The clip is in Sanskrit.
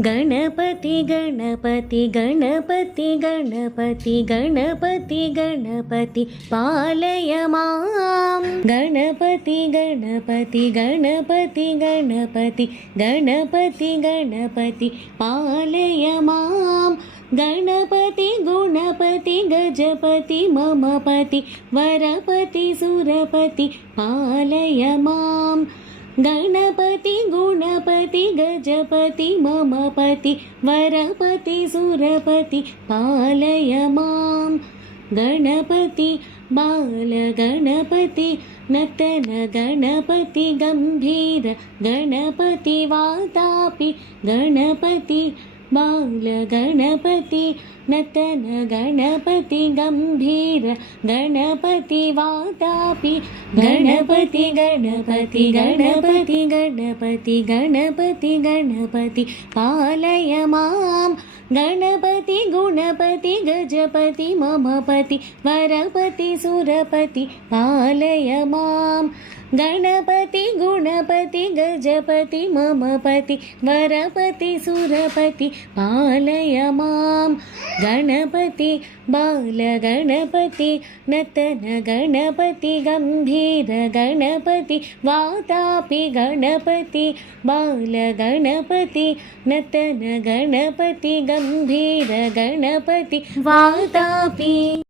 गणपति गणपति गणपति गणपति गणपति गणपति पालय मां। गणपति गणपति गणपति गणपति गणपति गणपति पालय मां। गणपति गुणपति गजपति ममपति वरपति सुरपति पालय मां। गणपति गुणपति गजपति ममपति वरपति सुरपति पालय मां। गणपति बाल गणपति नतन गणपति गंभीर गणपति वातापि गणपति बाल गणपति नतन गणपति गंभीर गणपति वातापि गणपति गणपति गणपति गणपति गणपति गणपति पालय मां। गणपति गुणपति गजपति ममपति वरपति सुरपति पालय मां। गणपति गुणपति गजपति ममपति वरपति सुरपति पालय मां। गणपति बाल गणपति नतन गणपति गंभीर गणपति वातापि गणपति बाल गणपति नतन गणपति गंभीर गणपति वातापि।